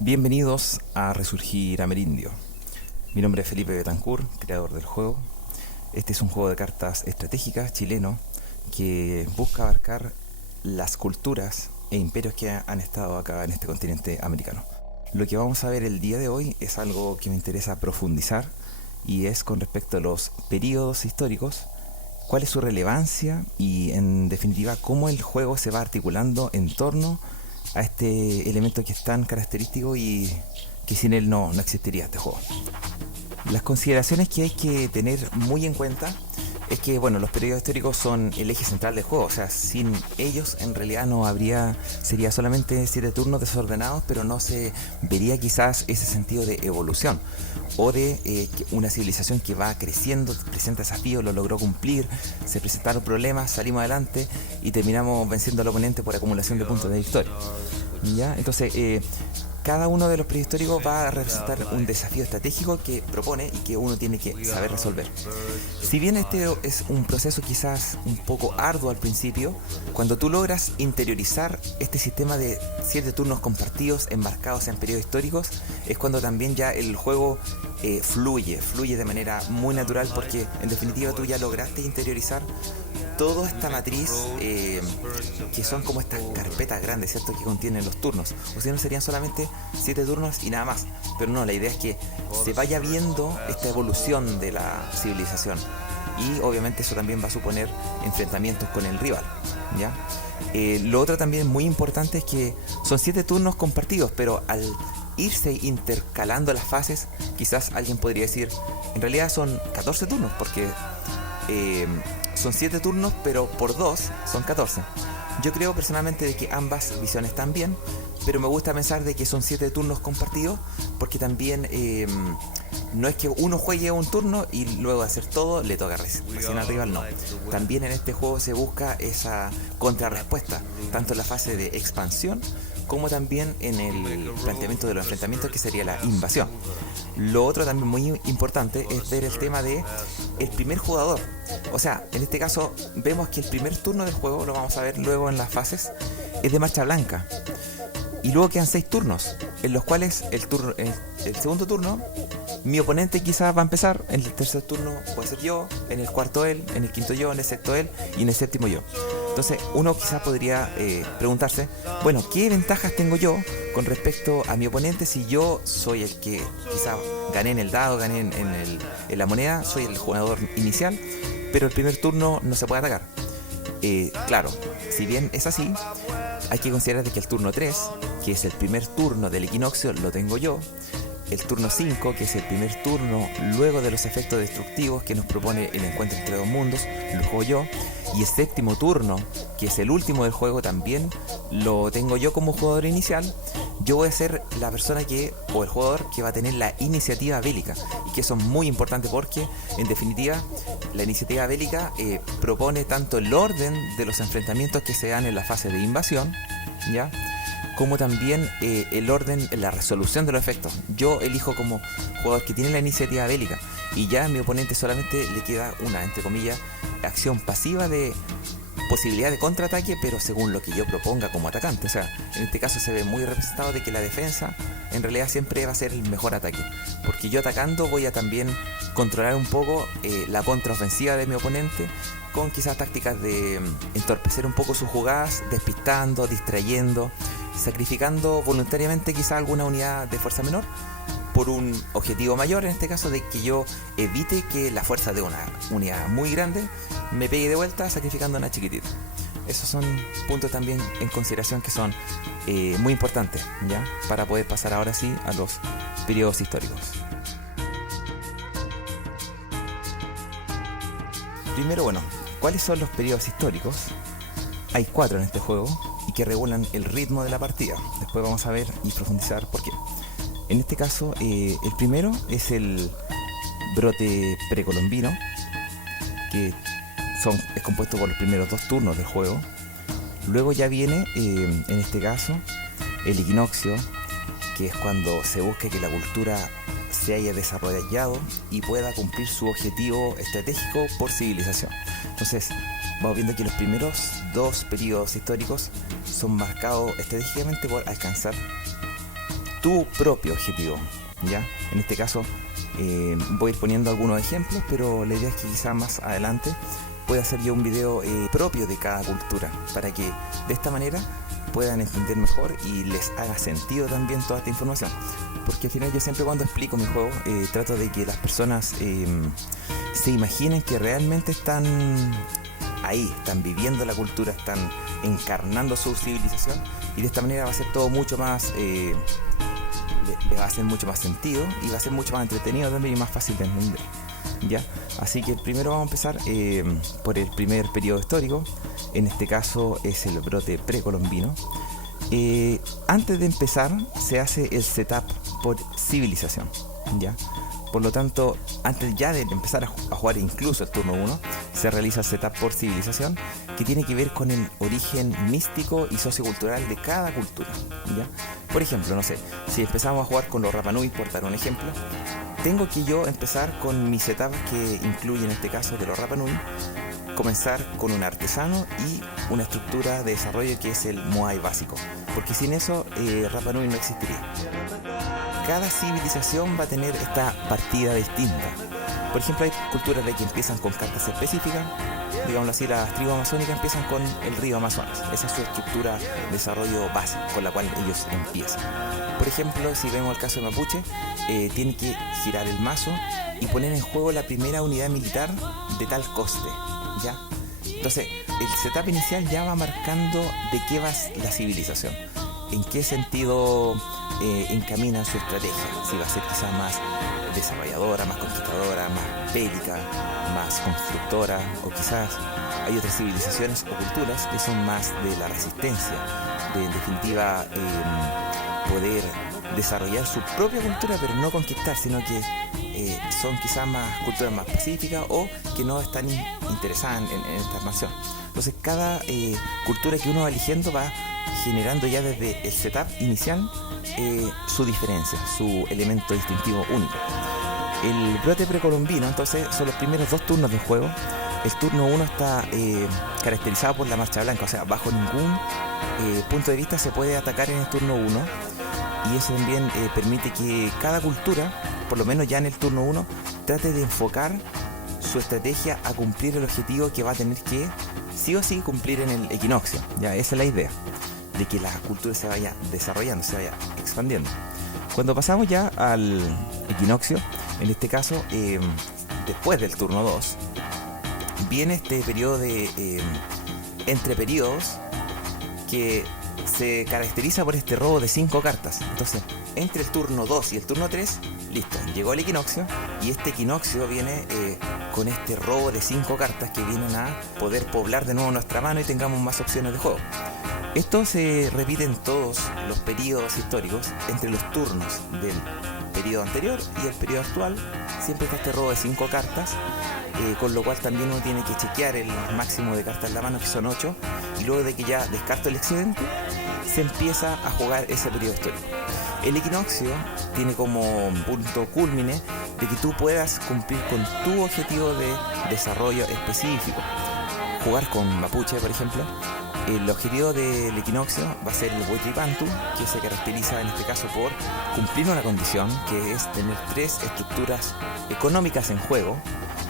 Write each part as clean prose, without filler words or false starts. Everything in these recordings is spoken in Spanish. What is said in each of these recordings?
Bienvenidos a Resurgir Amerindio. Mi nombre es Felipe Betancourt, creador del juego. Este es un juego de cartas estratégicas chileno que busca abarcar las culturas e imperios que han estado acá en este continente americano. Lo que vamos a ver el día de hoy es algo que me interesa profundizar y es con respecto a los periodos históricos, cuál es su relevancia y en definitiva cómo el juego se va articulando en torno a este elemento que es tan característico y que sin él no existiría este juego. Las consideraciones que hay que tener muy en cuenta es que los periodos históricos son el eje central del juego, o sea, sin ellos en realidad no habría, sería solamente 7 turnos desordenados, pero no se vería quizás ese sentido de evolución o de una civilización que va creciendo, presenta desafíos, lo logró cumplir, se presentaron problemas, salimos adelante y terminamos venciendo al oponente por acumulación de puntos de victoria. ¿Ya? Entonces, cada uno de los periodos históricos va a representar un desafío estratégico que propone y que uno tiene que saber resolver. Si bien este es un proceso quizás un poco arduo al principio, cuando tú logras interiorizar este sistema de 7 turnos compartidos enmarcados en periodos históricos, es cuando también ya el juego fluye de manera muy natural, porque en definitiva tú ya lograste interiorizar toda esta matriz que son como estas carpetas grandes, ¿cierto?, que contienen los turnos. O si no, serían solamente 7 turnos y nada más. Pero no, la idea es que se vaya viendo esta evolución de la civilización. Y obviamente eso también va a suponer enfrentamientos con el rival, ¿ya? Lo otro también muy importante es que son 7 turnos compartidos, pero al irse intercalando las fases, quizás alguien podría decir, en realidad son 14 turnos, porque son 7 turnos, pero por 2 son 14. Yo creo personalmente de que ambas visiones están bien, pero me gusta pensar de que son 7 turnos compartidos, porque también no es que uno juegue un turno y luego de hacer todo le toca recién al rival, no. También en este juego se busca esa contrarrespuesta, tanto en la fase de expansión como también en el planteamiento de los enfrentamientos, que sería la invasión. Lo otro también muy importante es ver el tema de el primer jugador. O sea, en este caso vemos que el primer turno del juego, lo vamos a ver luego en las fases, es de marcha blanca. Y luego quedan 6 turnos, en los cuales el segundo turno, mi oponente quizás va a empezar, en el tercer turno puede ser yo, en el cuarto él, en el quinto yo, en el sexto él y en el séptimo yo. Entonces uno quizás podría preguntarse, ¿qué ventajas tengo yo con respecto a mi oponente si yo soy el que quizás gané en el dado, gané en la moneda, soy el jugador inicial, pero el primer turno no se puede atacar? Claro, si bien es así, hay que considerar que el turno 3, que es el primer turno del equinoccio, lo tengo yo. El turno 5, que es el primer turno luego de los efectos destructivos que nos propone el encuentro entre dos mundos, lo juego yo. Y el séptimo turno, que es el último del juego, también lo tengo yo como jugador inicial. Yo voy a ser la persona o el jugador que va a tener la iniciativa bélica. Y que eso es muy importante porque, en definitiva, la iniciativa bélica propone tanto el orden de los enfrentamientos que se dan en la fase de invasión, ¿ya?, como también el orden, la resolución de los efectos. Yo elijo como jugador que tiene la iniciativa bélica y ya a mi oponente solamente le queda una, entre comillas, acción pasiva de posibilidad de contraataque, pero según lo que yo proponga como atacante. O sea, en este caso se ve muy representado de que la defensa en realidad siempre va a ser el mejor ataque, porque yo atacando voy a también controlar un poco la contraofensiva de mi oponente, con quizás tácticas de entorpecer un poco sus jugadas, despistando, distrayendo, sacrificando voluntariamente quizás alguna unidad de fuerza menor por un objetivo mayor, en este caso de que yo evite que la fuerza de una unidad muy grande me pegue de vuelta sacrificando una chiquitita. Esos son puntos también en consideración que son muy importantes, ¿ya?, para poder pasar ahora sí a los periodos históricos. Primero, ¿cuáles son los periodos históricos? Hay 4 en este juego y que regulan el ritmo de la partida. Después vamos a ver y profundizar por qué. En este caso, el primero es el brote precolombino, que es compuesto por los primeros 2 turnos del juego. Luego ya viene, en este caso, el equinoccio, que es cuando se busca que la cultura se haya desarrollado y pueda cumplir su objetivo estratégico por civilización. Entonces, vamos viendo que los primeros 2 periodos históricos son marcados estratégicamente por alcanzar tu propio objetivo, ¿ya? En este caso voy a ir poniendo algunos ejemplos, pero la idea es que quizás más adelante pueda hacer yo un video propio de cada cultura, para que de esta manera puedan entender mejor y les haga sentido también toda esta información. Porque al final yo siempre, cuando explico mi juego, trato de que las personas se imaginen que realmente están ahí, están viviendo la cultura, están encarnando su civilización, y de esta manera va a ser todo mucho más, le va a hacer mucho más sentido, y va a ser mucho más entretenido también y más fácil de entender, ¿ya? Así que primero vamos a empezar por el primer periodo histórico. En este caso es el brote precolombino. Antes de empezar se hace el setup por civilización, ¿ya? Por lo tanto, antes ya de empezar a jugar incluso el turno 1, se realiza el setup por civilización, que tiene que ver con el origen místico y sociocultural de cada cultura, ¿ya? Por ejemplo, no sé, si empezamos a jugar con los Rapa Nui, por dar un ejemplo, tengo que yo empezar con mi setup, que incluye en este caso de los Rapa Nui, comenzar con un artesano y una estructura de desarrollo que es el Moai básico, porque sin eso Rapa Nui no existiría. Cada civilización va a tener esta partida distinta. Por ejemplo, hay culturas de que empiezan con cartas específicas, digámoslo así, las tribus amazónicas empiezan con el río Amazonas. Esa es su estructura de desarrollo base con la cual ellos empiezan. Por ejemplo, si vemos el caso de Mapuche, tienen que girar el mazo y poner en juego la primera unidad militar de tal coste, ¿ya? Entonces, el setup inicial ya va marcando de qué va la civilización, en qué sentido encamina su estrategia, si va a ser quizás más desarrolladora, más conquistadora, más bélica, más constructora, o quizás hay otras civilizaciones o culturas que son más de la resistencia, de en definitiva poder desarrollar su propia cultura, pero no conquistar, sino que son quizás más culturas más pacíficas, o que no están interesadas en esta expansión. Entonces cada cultura que uno va eligiendo va generando ya desde el setup inicial su diferencia, su elemento distintivo único. El brote precolombino, entonces, son los primeros 2 turnos del juego. El turno 1 está caracterizado por la marcha blanca, o sea, bajo ningún punto de vista se puede atacar en el turno 1, y eso también permite que cada cultura, por lo menos ya en el turno 1, trate de enfocar su estrategia a cumplir el objetivo que va a tener que sí o sí cumplir en el equinoccio. Ya, esa es la idea, de que la cultura se vaya desarrollando, se vaya expandiendo. Cuando pasamos ya al equinoccio, en este caso, después del turno 2, viene este periodo de entre periodos, que se caracteriza por este robo de 5 cartas. Entonces, entre el turno 2 y el turno 3, listo, llegó el equinoccio, y este equinoccio viene con este robo de 5 cartas que vienen a poder poblar de nuevo nuestra mano y tengamos más opciones de juego. Esto se repite en todos los periodos históricos. Entre los turnos del periodo anterior y el periodo actual siempre está este robo de 5 cartas, con lo cual también uno tiene que chequear el máximo de cartas en la mano, que son 8, y luego de que ya descarto el excedente, se empieza a jugar ese periodo histórico. El equinoccio tiene como punto culmine de que tú puedas cumplir con tu objetivo de desarrollo específico. Jugar con Mapuche, por ejemplo, el objetivo del equinoccio va a ser el Huaytripantu, que se caracteriza en este caso por cumplir una condición, que es tener 3 estructuras económicas en juego,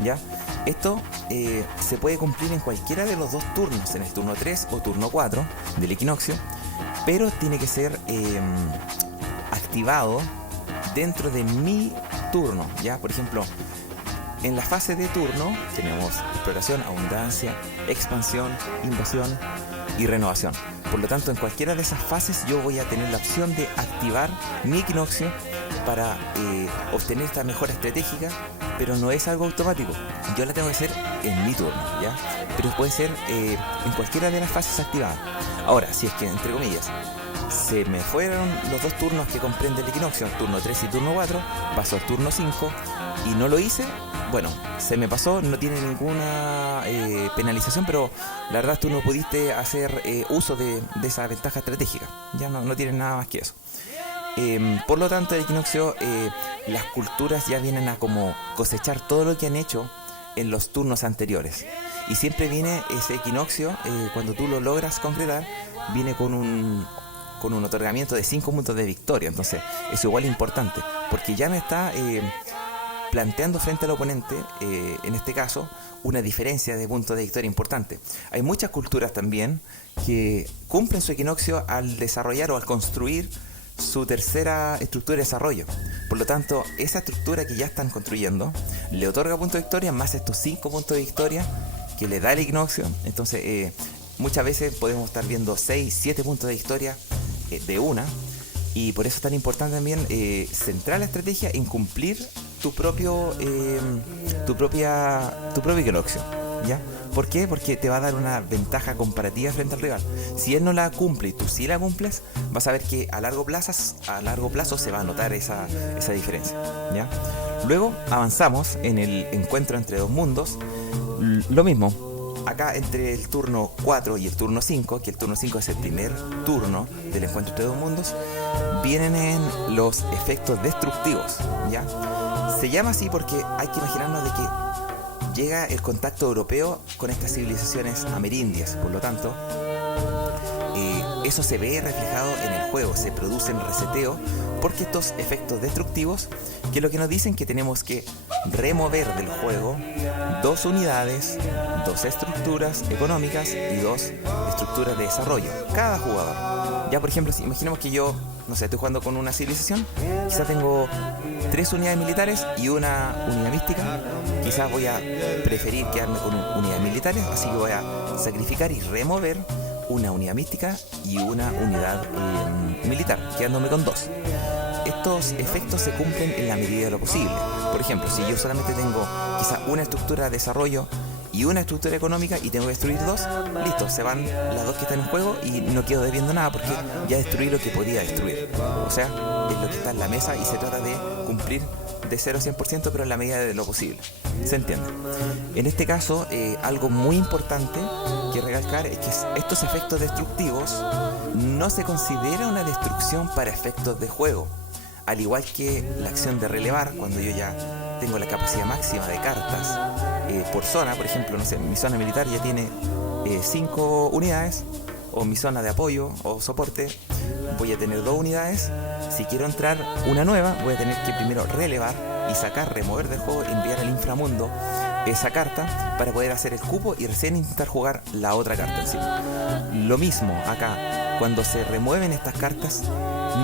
¿ya? Esto se puede cumplir en cualquiera de los 2 turnos, en el turno 3 o turno 4 del equinoccio, pero tiene que ser activado dentro de mi turno, ¿ya? Por ejemplo, en la fase de turno tenemos exploración, abundancia, expansión, invasión y renovación. Por lo tanto, en cualquiera de esas fases yo voy a tener la opción de activar mi equinoccio para obtener esta mejora estratégica, pero no es algo automático. Yo la tengo que hacer en mi turno, ¿ya? Pero puede ser en cualquiera de las fases activadas. Ahora, si es que, entre comillas, se me fueron los 2 turnos que comprende el equinoccio, el turno 3 y turno 4, pasó al turno 5 y no lo hice, bueno, se me pasó, no tiene ninguna penalización, pero la verdad tú no pudiste hacer uso de esa ventaja estratégica, ya no tienen nada más que eso. Por lo tanto, el equinoccio, las culturas ya vienen a como cosechar todo lo que han hecho en los turnos anteriores, y siempre viene ese equinoccio, cuando tú lo logras concretar, viene con con un otorgamiento de 5 puntos de victoria. Entonces, eso igual es importante, porque ya me está planteando frente al oponente, en este caso, una diferencia de puntos de victoria importante. Hay muchas culturas también que cumplen su equinoccio al desarrollar o al construir su tercera estructura de desarrollo. Por lo tanto, esa estructura que ya están construyendo le otorga puntos de victoria más estos 5 puntos de victoria que le da el equinoccio. Entonces, muchas veces podemos estar viendo 6, 7 puntos de victoria de una. Y por eso es tan importante también centrar la estrategia en cumplir tu propio equinoccio, ¿ya? ¿Por qué? Porque te va a dar una ventaja comparativa frente al rival. Si él no la cumple y tú sí la cumples, vas a ver que a largo plazo se va a notar esa diferencia, ¿ya? Luego avanzamos en el encuentro entre dos mundos. Lo mismo. Acá entre el turno 4 y el turno 5, que el turno 5 es el primer turno del encuentro entre dos mundos, vienen en los efectos destructivos, ¿ya? Se llama así porque hay que imaginarnos de que llega el contacto europeo con estas civilizaciones amerindias. Por lo tanto, eso se ve reflejado en el juego, se produce en reseteo, porque estos efectos destructivos, que es lo que nos dicen que tenemos que remover del juego 2 unidades, 2 estructuras económicas y 2 estructuras de desarrollo, cada jugador. Ya, por ejemplo, si imaginemos que yo, no sé, estoy jugando con una civilización, quizá tengo 3 unidades militares y una unidad mística. Quizás voy a preferir quedarme con unidades militares, así que voy a sacrificar y remover una unidad mística y una unidad militar, quedándome con 2. Estos efectos se cumplen en la medida de lo posible. Por ejemplo, si yo solamente tengo quizá una estructura de desarrollo y una estructura económica y tengo que destruir 2, listo, se van las 2 que están en juego y no quedo debiendo nada porque ya destruí lo que podía destruir. O sea, es lo que está en la mesa y se trata de cumplir de 0 a 100%, pero en la medida de lo posible. ¿Se entiende? En este caso, algo muy importante que recalcar es que estos efectos destructivos no se considera una destrucción para efectos de juego. Al igual que la acción de relevar, cuando yo ya tengo la capacidad máxima de cartas por zona, por ejemplo, no sé, mi zona militar ya tiene 5 unidades, o mi zona de apoyo o soporte, voy a tener 2 unidades. Si quiero entrar una nueva, voy a tener que primero relevar y sacar, remover del juego, enviar al inframundo esa carta para poder hacer el cupo y recién intentar jugar la otra carta encima. Lo mismo acá, cuando se remueven estas cartas,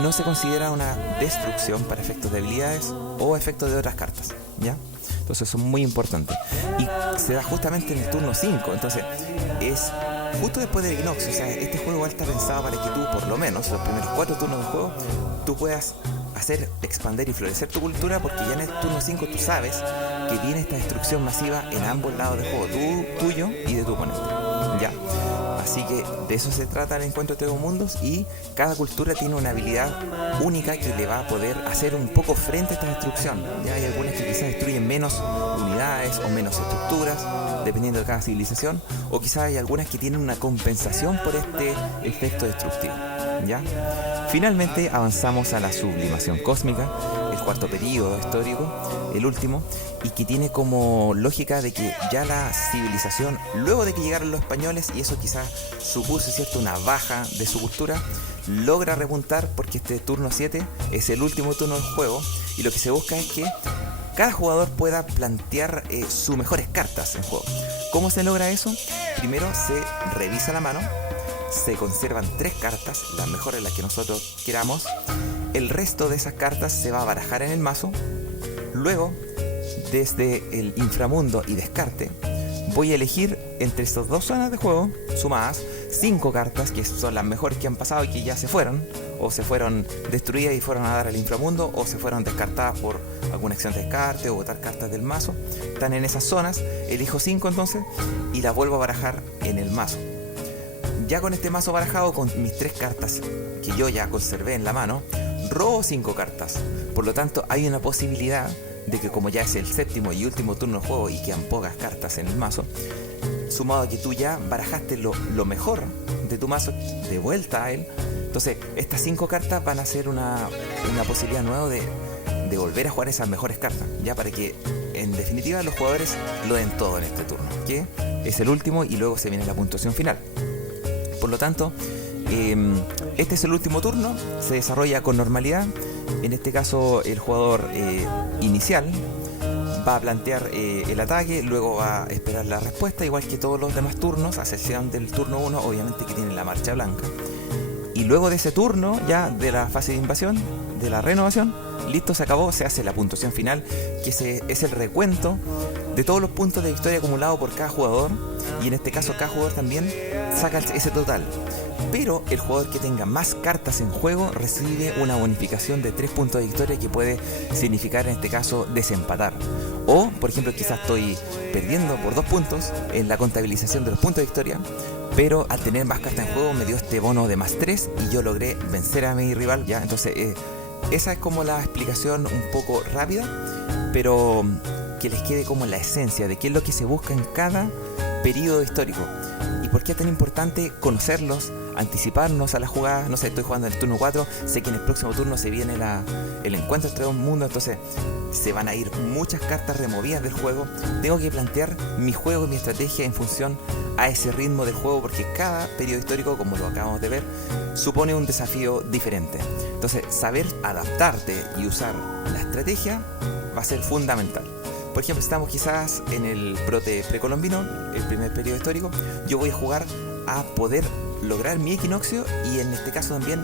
no se considera una destrucción para efectos de habilidades o efectos de otras cartas, ¿ya? Entonces eso es muy importante. Y se da justamente en el turno 5, entonces es justo después del equinoccio. O sea, este juego igual está pensado para que tú, por lo menos, los primeros 4 turnos del juego, tú puedas hacer expandir y florecer tu cultura, porque ya en el turno 5 tú sabes que viene esta destrucción masiva en ambos lados del juego, tuyo y de tu oponente, ¿ya? Así que de eso se trata el encuentro de dos mundos, y cada cultura tiene una habilidad única que le va a poder hacer un poco frente a esta destrucción. Ya hay algunas que quizás destruyen menos unidades o menos estructuras, dependiendo de cada civilización, o quizás hay algunas que tienen una compensación por este efecto destructivo, ¿ya? Finalmente avanzamos a la sublimación cósmica, el cuarto periodo histórico, el último, y que tiene como lógica de que ya la civilización, luego de que llegaron los españoles, y eso quizás supuso, ¿cierto?, una baja de su cultura, logra repuntar, porque este turno 7 es el último turno del juego, y lo que se busca es que cada jugador pueda plantear sus mejores cartas en juego. ¿Cómo se logra eso? Primero se revisa la mano, se conservan 3 cartas, las mejores, las que nosotros queramos. El resto de esas cartas se va a barajar en el mazo. Luego, desde el inframundo y descarte, voy a elegir entre estas 2 zonas de juego, sumadas, 5 cartas que son las mejores que han pasado y que ya se fueron, o se fueron destruidas y fueron a dar al inframundo, o se fueron descartadas por alguna acción de descarte o botar cartas del mazo. Están en esas zonas, elijo 5 entonces y las vuelvo a barajar en el mazo. Ya con este mazo barajado, con mis 3 cartas que yo ya conservé en la mano, robo 5 cartas. Por lo tanto, hay una posibilidad de que, como ya es el séptimo y último turno de juego y quedan pocas cartas en el mazo, sumado a que tú ya barajaste lo mejor de tu mazo de vuelta a él, entonces estas 5 cartas van a ser una posibilidad nueva de volver a jugar esas mejores cartas, ya, para que en definitiva los jugadores lo den todo en este turno, que es el último, y luego se viene la puntuación final. Por lo tanto, Este es el último turno, se desarrolla con normalidad. En este caso el jugador inicial va a plantear el ataque, luego va a esperar la respuesta, igual que todos los demás turnos, a excepción del turno 1, obviamente, que tiene la marcha blanca. Y luego de ese turno, ya de la fase de invasión, de la renovación, listo, se acabó, se hace la puntuación final, que es el recuento de todos los puntos de victoria acumulados por cada jugador, y en este caso cada jugador también saca ese total. Pero el jugador que tenga más cartas en juego recibe una bonificación de 3 puntos de victoria, que puede significar en este caso desempatar. O, por ejemplo, quizás estoy perdiendo por 2 puntos en la contabilización de los puntos de victoria, pero al tener más cartas en juego me dio este bono de más 3 y yo logré vencer a mi rival, ¿ya? Entonces esa es como la explicación un poco rápida, pero que les quede como la esencia de qué es lo que se busca en cada periodo histórico y por qué es tan importante conocerlos, anticiparnos a la jugada. No sé, estoy jugando en el turno 4, sé que en el próximo turno se viene el encuentro entre dos mundos, entonces se van a ir muchas cartas removidas del juego. Tengo que plantear mi juego y mi estrategia en función a ese ritmo del juego, porque cada periodo histórico, como lo acabamos de ver, supone un desafío diferente. Entonces, saber adaptarte y usar la estrategia va a ser fundamental. Por ejemplo, estamos quizás en el brote precolombino, el primer periodo histórico. Yo voy a jugar a poder lograr mi equinoccio y en este caso también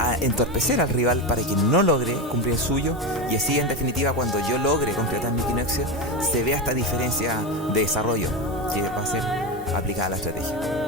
a entorpecer al rival para que no logre cumplir el suyo, y así en definitiva cuando yo logre concretar mi equinoccio se vea esta diferencia de desarrollo que va a ser aplicada a la estrategia.